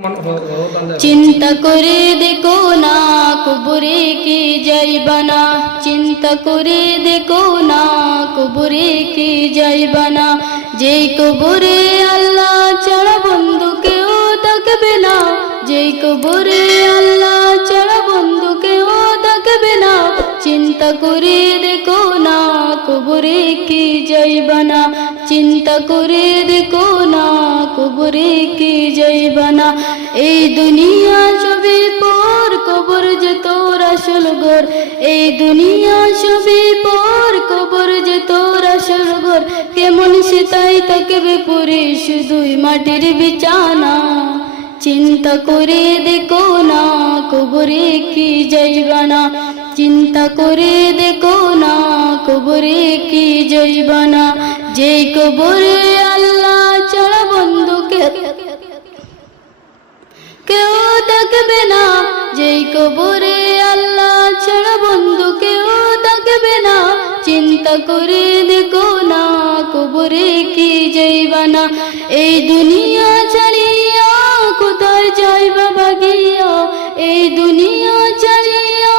চিন্তা করে দেখো না কবরে কি যাইবা না, চিন্তা করে দেখো না কবরে কি যাইবা না। যেই কবরে আল্লাহ ছাড়া বন্ধু কেউ থাকবে না, যেই কবরে আল্লাহ ছাড়া বন্ধু কেউ থাকবে না। চিন্তা করে দেখো না কবরে কি যাইবা না, চিন্তা করে দেখো না কবরে কি যাইবা না। এই দুনিয়া সবই পর, কবর যে তোর আসল ঘর। এই দুনিয়া সবই পর, কবর যে তোর আসল ঘর। কেমন সে তাই থাকবে পরে শুধুই মাটির বিছানা। চিন্তা করে দেখো না কবরে কি যাইবা না, চিন্তা করে দেখো না কবরে কি যাইবা না। যেই কবরে আল্লাহ ছাড়া বন্ধুকে কেউ থাকবে না, যেই কবরে আল্লাহ ছাড়া বন্ধু কেউ থাকবে না। চিন্তা করে দেখো না কবরে কি যাইবা না। এই দুনিয়া ছাড়িয়া কোথায় যাইবা ভাগিয়া, এই দুনিয়া ছাড়িয়া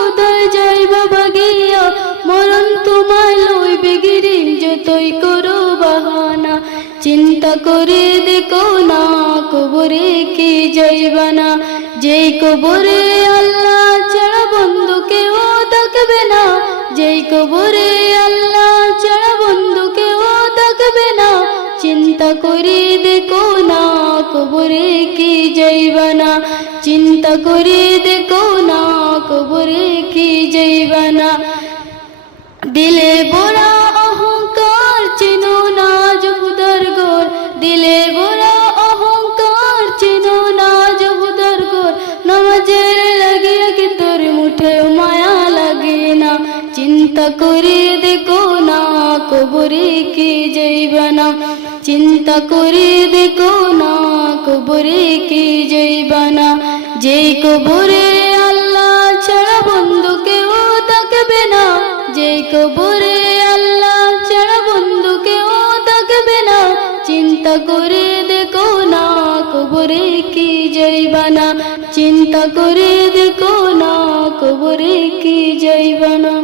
কোথায় যাইবা ভাগিয়া। মরণ তোমায় লইবে গিরি যতই করো বাহানা। চিন্তা করে দেখো না কবরে কি যাইবা না। যেই কবরে আল্লাহ ছাড়া বন্ধু কেউ থাকবে না, যেই কবরে আল্লাহ ছাড়া বন্ধু কেউ থাকবে না। চিন্তা করে দেখো না কবরে কি যাইবা না, চিন্তা করে দেখো না কবরে কি যাইবা না। দিলে বড়া অহংকার চেনো না জহুদার ঘর, দিলে বড়া অহংকার চেনো না জহুদার ঘর। নামাজের লাগিয়া কি তোর মুঠে মায়া লাগে না। চিন্তা করে দেখো না কবরে কি যাইবা না, চিন্তা করে দেখো না কবরে কি যাইবা না। যেই কবরে আল্লাহ ছাড়া বন্ধু কেউ থাকবে না, যেই কবরে আল্লাহ ছাড়া বন্ধু কেউ থাকবে না। চিন্তা করে দেখো না কবরে কি যাইবা না, চিন্তা করে দেখো না কবরে কি যাইবা না।